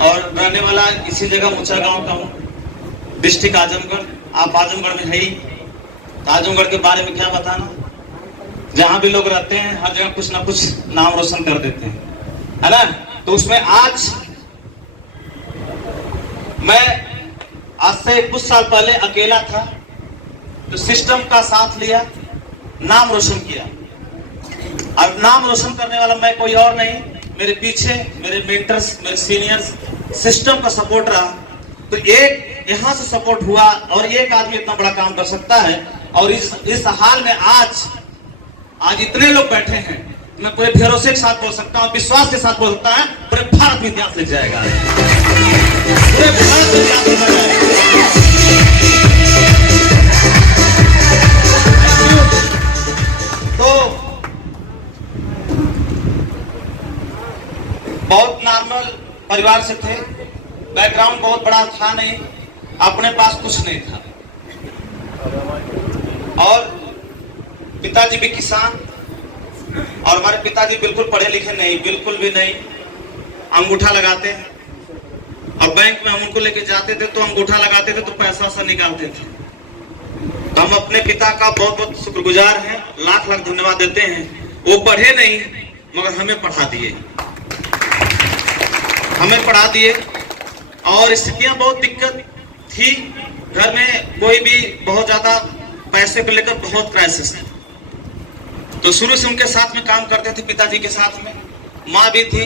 और रहने वाला इसी जगह मुचा गांव का हूँ, डिस्ट्रिक्ट आजमगढ़। आप आजमगढ़ में है ही, तो आजमगढ़ के बारे में क्या बताना। जहां भी लोग रहते हैं हर जगह कुछ ना कुछ नाम रोशन कर देते हैं, है ना। तो उसमें आज से कुछ साल पहले अकेला था, तो सिस्टम का साथ लिया, नाम रोशन किया। अब नाम रोशन करने वाला मैं कोई और नहीं, मेरे पीछे मेरे मेंटर्स, मेरे सीनियर्स, सिस्टम का सपोर्ट रहा। तो एक यहां से सपोर्ट हुआ और एक आदमी इतना बड़ा काम कर सकता है। और इस हाल में आज इतने लोग बैठे हैं, मैं पूरे भरोसे के साथ बोल सकता हूँ, विश्वास के साथ बोल सकता है, पूरे भारत में इतिहास लिख जाएगा, पूरे भारत में इतिहास लिखा जाएगा। तो बहुत नॉर्मल परिवार से थे, बैकग्राउंड बहुत बड़ा था नहीं, अपने पास कुछ नहीं था। और पिताजी भी किसान, और हमारे पिताजी बिल्कुल पढ़े लिखे नहीं, बिल्कुल भी नहीं, अंगूठा लगाते हैं। और बैंक में हम उनको लेके जाते थे तो अंगूठा लगाते थे तो पैसा वैसा निकालते थे। तो हम अपने पिता का बहुत बहुत शुक्रगुजार हैं, लाख लाख धन्यवाद देते हैं। वो पढ़े नहीं मगर हमें पढ़ा दिए। और स्थितियां बहुत दिक्कत थी घर में, कोई भी बहुत ज्यादा पैसे को लेकर बहुत क्राइसिस है। तो शुरू से उनके साथ में काम करते थे, पिताजी के साथ में, माँ भी थी,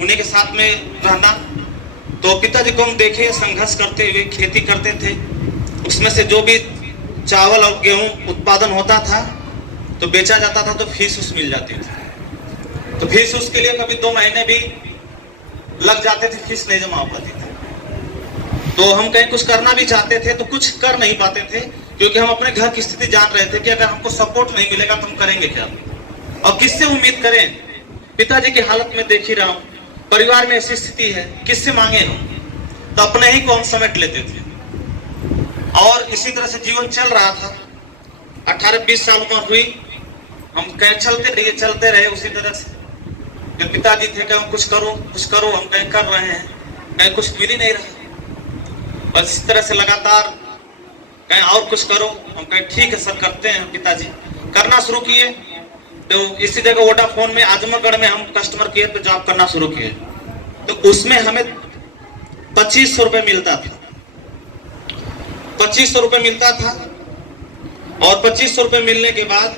उन्हीं के साथ में रहना। तो पिताजी को हम देखे संघर्ष करते हुए, खेती करते थे, उसमें से जो भी चावल और गेहूं उत्पादन होता था तो बेचा जाता था, तो फीस उस मिल जाती थी। तो फीस उसके लिए कभी 2 महीने भी लग जाते थे, फीस नहीं जमा हो पाती थी। तो हम कहीं कुछ करना भी चाहते थे तो कुछ कर नहीं पाते थे, क्योंकि हम अपने घर की स्थिति जान रहे थे कि अगर हमको सपोर्ट नहीं मिलेगा तो हम करेंगे क्या, और किससे उम्मीद करें। पिताजी की हालत में देख ही रहा हूं, परिवार में ऐसी स्थिति है, किससे मांगे हम, तो अपने ही को हम समेट लेते थे। और इसी तरह से जीवन चल रहा था। 18-20 साल उम्र हुई, हम कहीं चलते रहे उसी तरह से। जो पिताजी थे कहीं कुछ करो, हम कहीं कर रहे हैं, कहीं कुछ मिल ही नहीं रहा। बस इस तरह से लगातार कहीं और कुछ करो, हम कहीं ठीक है सर करते हैं, पिताजी करना शुरू किए। तो इसी जगह वोडाफोन में आजमगढ़ में हम कस्टमर केयर पे जॉब करना शुरू किए। तो उसमें हमें 2500 रुपए मिलता था, 2500 रुपए मिलता था। और 2500 रुपए मिलने के बाद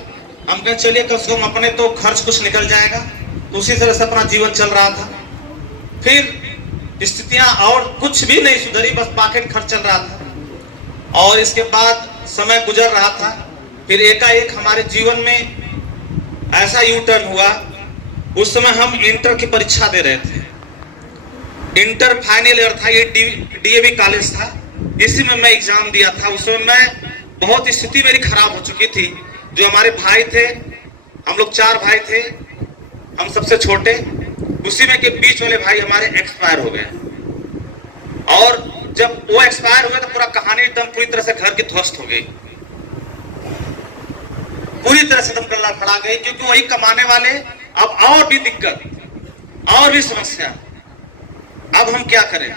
हम कहे चलिए कम से कम अपने तो खर्च कुछ निकल जाएगा। तो उसी तरह से अपना जीवन चल रहा था। फिर स्थितियां और कुछ भी नहीं सुधरी, बस पॉकेट खर्च चल रहा था। और इसके बाद समय गुजर रहा था। फिर एकाएक हमारे जीवन में ऐसा यू टर्न हुआ। उस समय हम इंटर की परीक्षा दे रहे थे, इंटर फाइनल ईयर था, ये डीएवी कॉलेज था, इसी में मैं एग्जाम दिया था। उस समय मैं बहुत स्थिति मेरी खराब हो चुकी थी। जो हमारे भाई थे, हम लोग 4 भाई थे, हम सबसे छोटे, उसी में के बीच वाले भाई हमारे एक्सपायर हो गए। और जब वो एक्सपायर हुए तो पूरा कहानी एकदम पूरी तरह से घर की ध्वस्त हो गई, पूरी तरह से एकदम गला खड़ा गई। क्योंकि वही कमाने वाले, अब और भी दिक्कत, और भी समस्या, अब हम क्या करें।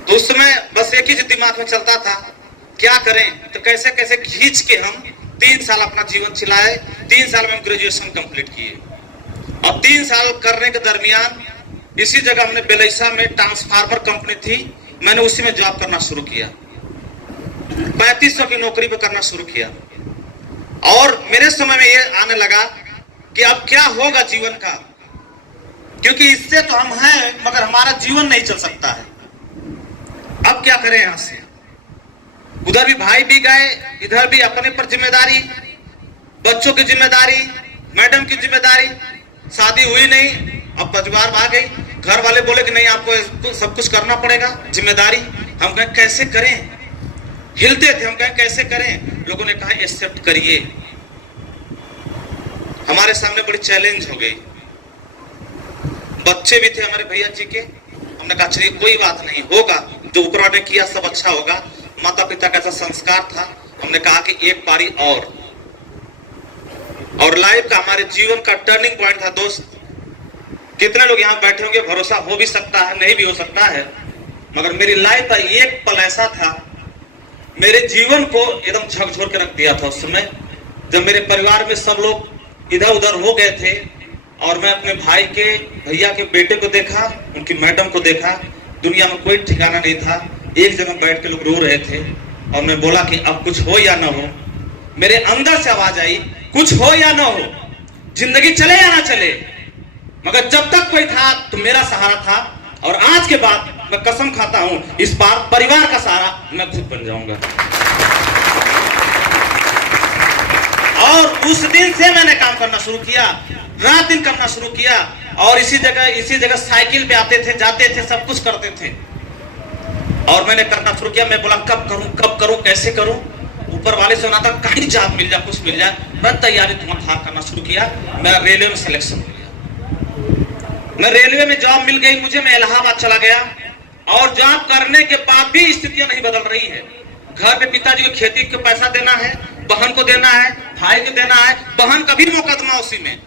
तो उस समय बस एक ही दिमाग में चलता था, क्या करें। तो कैसे कैसे खींच के हम 3 साल अपना जीवन चलाए। 3 साल में हम ग्रेजुएशन कंप्लीट किए। और 3 साल करने के दरमियान इसी जगह हमने बेलैसा में ट्रांसफार्मर कंपनी थी, मैंने उसी में जॉब करना शुरू किया। 3500 की नौकरी पे करना शुरू किया। और मेरे समय में ये आने लगा कि अब क्या होगा जीवन का, क्योंकि इससे तो हम हैं मगर हमारा जीवन नहीं चल सकता है। अब क्या करें यहां से। उधर भी भाई भी गए, इधर भी अपने पर जिम्मेदारी, बच्चों की जिम्मेदारी, मैडम की जिम्मेदारी, शादी हुई नहीं, अब परिवार आ गई, घर वाले बोले कि नहीं आपको सब कुछ करना पड़ेगा, जिम्मेदारी। हम कहें कैसे करें, हिलते थे, हम कहें कैसे करें। लोगों ने कहा एक्सेप्ट करिए। हमारे सामने बड़ी चैलेंज हो गई। बच्चे भी थे हमारे भैया जी के, हमने कहा चलिए कोई बात नहीं, होगा जो ऊपर वाले ने किया सब अच्छा होगा। माता पिता का ऐसा संस्कार था, हमने कहा कि एक पारी और लाइफ का, हमारे जीवन का टर्निंग पॉइंट था दोस्त, कितने लोग यहाँ बैठे होंगे, भरोसा हो भी सकता है, नहीं भी हो सकता है, मगर मेरी लाइफ का एक पल ऐसा था, मेरे जीवन को एकदम झकझोर के रख दिया था उस समय, जब मेरे परिवार में सब लोग इधर उधर हो गए थे और मैं अपने भाई के, भैया के बेटे को देखा, उनकी मैडम को देखा, दुनिया में कोई ठिकाना नहीं था, एक जगह बैठ के लोग रो रहे थे और मैं बोला कि अब कुछ हो या ना हो। मेरे अंदर से आवाज आई, कुछ हो या ना हो, जिंदगी चले या ना चले, मगर जब तक कोई था तो मेरा सहारा था, और आज के बाद मैं कसम खाता हूं इस बार परिवार का सहारा मैं खुद बन जाऊंगा। और उस दिन से मैंने काम करना शुरू किया, रात दिन करना शुरू किया, और इसी जगह साइकिल पे आते थे, जाते थे, सब कुछ करते थे, और मैंने करना शुरू किया। मैं बोला कब करूं कैसे करूं, ऊपर वाले से होना था कहीं जॉब मिल जाए, कुछ मिल जाए। मैं तैयारी करना शुरू किया। मैं रेलवे में सिलेक्शन हो गया, मैं रेलवे में जॉब मिल गई मुझे, मैं इलाहाबाद चला गया, और जॉब करने के बाद भी स्थितियां नहीं बदल रही है। घर पे पिताजी को खेती का पैसा देना है, बहन को देना है, भाई को देना है, बहन का भी मुकदमा उसी में,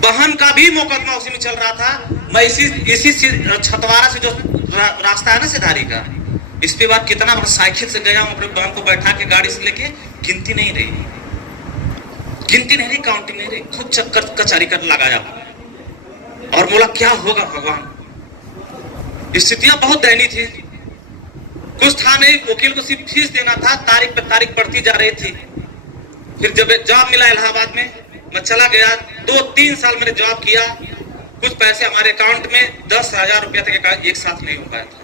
बहन का भी मुकदमा उसी में चल रहा था। मैं इसी छतवारा से जो रास्ता है ना सिधारी का, इस पे बार कितना बार साइकिल से गया हूं, अपने बहन को बैठा के गाड़ी से लेके, गिनती नहीं रही, काउंटिंग नहीं रही, खुद चक्कर कचहरी कर लगाया और बोला क्या होगा भगवान। स्थितियां बहुत दयनीय थी, कुछ था नहीं, वकील को सिर्फ फीस देना था, तारीख पे तारीख बढ़ती जा रही थी। फिर जब जॉब मिला इलाहाबाद में, मैं चला गया, 2-3 साल मैंने जॉब किया, कुछ पैसे हमारे अकाउंट में 10,000 रुपया तक एक साथ नहीं हो पाया था।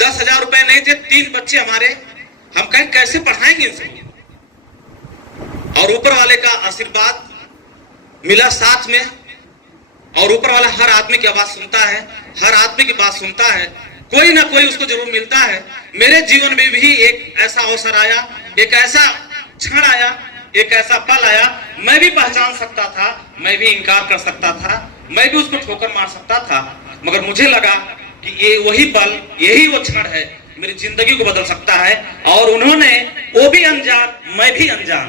10,000 रुपए नहीं थे, 3 बच्चे हमारे, हम कहीं कैसे पढ़ाएंगे इनसे, और ऊपर वाले का आशीर्वाद मिला साथ में, और ऊपर वाला हर आदमी की आवाज सुनता है, हर आदमी की बात सुनता है, कोई ना कोई उसको जरूर मिलता है। मेरे जीवन में भी एक ऐसा अवसर आया, एक ऐसा क्षण आया, एक ऐसा पल आया, मैं भी पहचान सकता था, मैं भी इनकार कर सकता था, मैं भी उसको ठोकर मार सकता था, मगर मुझे लगा कि ये वही पल, यही वो क्षण है, मेरी जिंदगी को बदल सकता है। और उन्होंने, वो भी अनजान, मैं भी अनजान,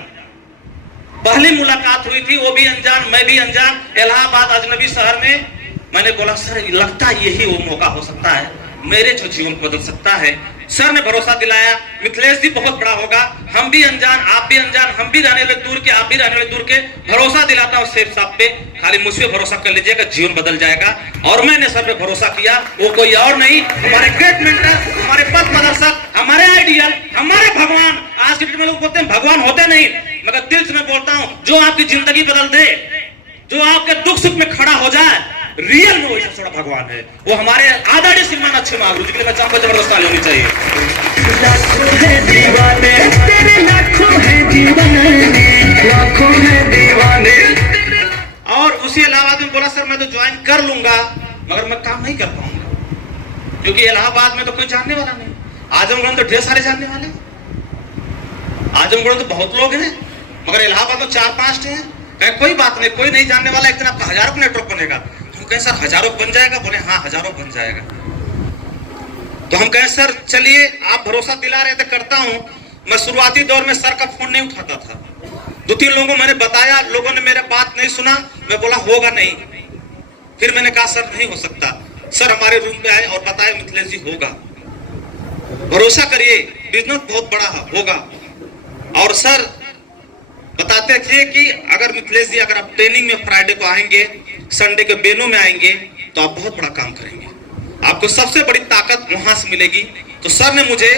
पहली मुलाकात हुई थी, वो भी अनजान, मैं भी अनजान, इलाहाबाद अजनबी शहर में। मैंने बोला सर लगता है यही वो मौका हो सकता है, मेरे जो जीवन को बदल सकता है। सर ने भरोसा दिलाया, मिथिलेश जी बहुत बड़ा होगा, हम भी अनजान, आप भी अनजान, हम भी रहने वाले दूर के, आप भी रहने वाले दूर के, भरोसा दिलाता हूँ सेफ साहब पे, खाली मुझ पे भरोसा कर लीजिएगा, जीवन बदल जाएगा। और मैंने सर पे भरोसा किया, वो कोई और नहीं, हमारे ग्रेट मेंटर, हमारे पथ प्रदर्शक, हमारे आइडियल, हमारे भगवान। आज के डेट में लोग बोलते हैं भगवान होते नहीं, मगर दिल से मैं बोलता हूँ जो आपकी जिंदगी बदल दे, जो आपके दुख सुख में खड़ा हो जाए, रियल में वही सबसे बड़ा भगवान है, वो हमारे आदरणीय श्रीमान अच्छे महागुरु जी के लिए मैं चाहूंगा जबरदस्त ताली होनी चाहिए। लाखों है दीवाने तेरे, लाखों है दीवाने, लाखों है दीवाने। और उसी इलाहाबाद में बोला सर मैं तो ज्वाइन कर लूंगा, मगर मैं काम नहीं कर पाऊंगा, क्योंकि इलाहाबाद में तो कोई जानने वाला नहीं, आजमगढ़ में तो ढेर सारे जानने वाले, आजमगढ़ में तो बहुत लोग हैं, मगर इलाहाबाद में 4-5 हैं। कहे कोई बात नहीं, कोई नहीं जानने वाला, एक दिन आपका हजारों का नेटवर्क बनेगा। हम कहें सर हजारों बन जाएगा, बोले हाँ हजारों बन जाएगा। तो हम कहें सर चलिए, आप भरोसा दिला रहे थे, करता हूं। मैं शुरुआती दौर में सर का फोन नहीं उठाता था, 2-3 लोगों को मैंने बताया, लोगों ने मेरा बात नहीं सुना, मैं बोला होगा नहीं। फिर मैंने कहा सर नहीं हो सकता, सर हमारे रूम में आए और बताए मिथिलेश जी होगा, भरोसा करिए, बिजनेस बहुत बड़ा होगा। और सर बताते थे कि अगर मिथिलेश जी अगर आप ट्रेनिंग में फ्राइडे को आएंगे, संडे के बेनू में आएंगे, तो आप बहुत बड़ा काम करेंगे, आपको सबसे बड़ी ताकत वहां से मिलेगी। तो सर ने मुझे,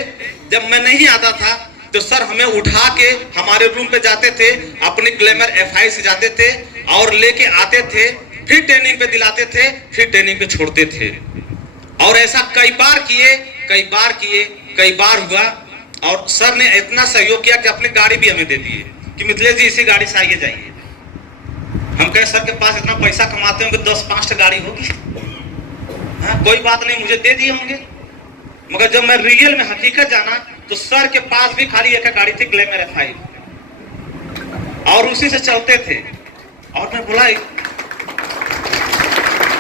जब मैं नहीं आता था तो सर हमें उठा के हमारे रूम पे जाते थे, अपने ग्लैमर FI से जाते थे और लेके आते थे, फिर ट्रेनिंग पे दिलाते थे, फिर ट्रेनिंग पे छोड़ते थे। और ऐसा कई बार हुआ। और सर ने इतना सहयोग किया कि अपनी गाड़ी भी हमें दे दी कि मिथिलेश जी इसी गाड़ी से आइए जाइए। हम कहे सर के पास इतना पैसा कमाते होंगे, 10-5 गाड़ी होगी, हाँ कोई बात नहीं, मुझे दे दिए होंगे। मगर जब मैं रियल में हकीकत जाना तो सर के पास भी खाली एक गाड़ी थी, ग्लैमर FI, और उसी से चलते थे। और मैं बोला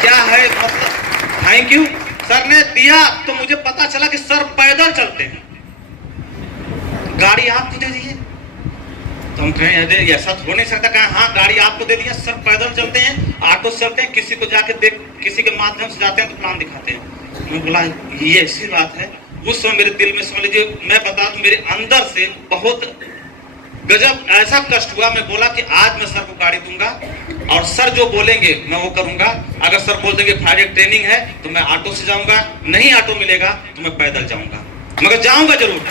क्या है मतलब, थैंक यू सर ने दिया। तो मुझे पता चला कि सर पैदल चलते हैं, गाड़ी आपको दे दी है, तो हम कहें अरे ऐसा तो हो नहीं सकता। कहा हाँ गाड़ी आपको दे दिया सर, पैदल चलते हैं, ऑटो से चलते हैं, किसी को जाके देख, किसी के माध्यम से जाते हैं तो प्लान दिखाते हैं। मैं बोला ये ऐसी बात है। उस समय मेरे दिल में समझ लीजिए, मैं बता दूं मेरे अंदर से बहुत गजब ऐसा कष्ट हुआ। मैं बोला कि आज मैं सर को गाड़ी दूंगा और सर जो बोलेंगे मैं वो करूंगा। अगर सर बोल देंगे फ्राइडे ट्रेनिंग है तो मैं ऑटो से जाऊंगा, नहीं ऑटो मिलेगा तो मैं पैदल जाऊंगा, मगर जाऊंगा जरूर,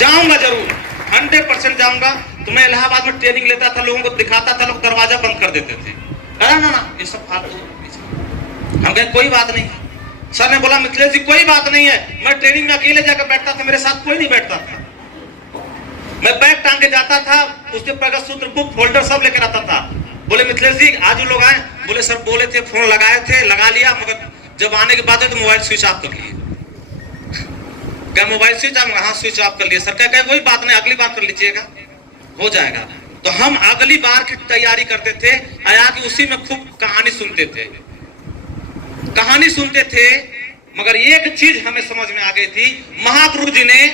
जाऊंगा जरूर, 100% जाऊंगा। तो मैं इलाहाबाद में ट्रेनिंग लेता था, लोगों को दिखाता था, लोग दरवाजा बंद कर देते थे। अरे ना ना ये सब फालतू। हम कहें कोई बात नहीं। सर ने बोला मिथिलेश जी कोई बात नहीं है, मैं ट्रेनिंग में अकेले जाकर बैठता था, मेरे साथ कोई नहीं बैठता था। मैं बैग टांग के जाता था, उसके पैर सूत्र बुक फोल्डर सब लेकर आता था। बोले मिथिलेश जी आज लोग आए, बोले सर बोले थे, फोन लगाए थे, लगा लिया, मगर जब आने के बाद है तो मोबाइल स्विच ऑफ कर लिए। क्या मोबाइल स्विच ऑफ? हाँ स्विच ऑफ कर लिए सर। क्या कोई बात नहीं, अगली बार कर लीजिएगा, हो जाएगा। तो हम अगली बार की तैयारी करते थे, आया कि उसी में खूब कहानी सुनते थे, कहानी सुनते थे। मगर एक चीज हमें समझ में आ गई थी, महाप्रभु जी ने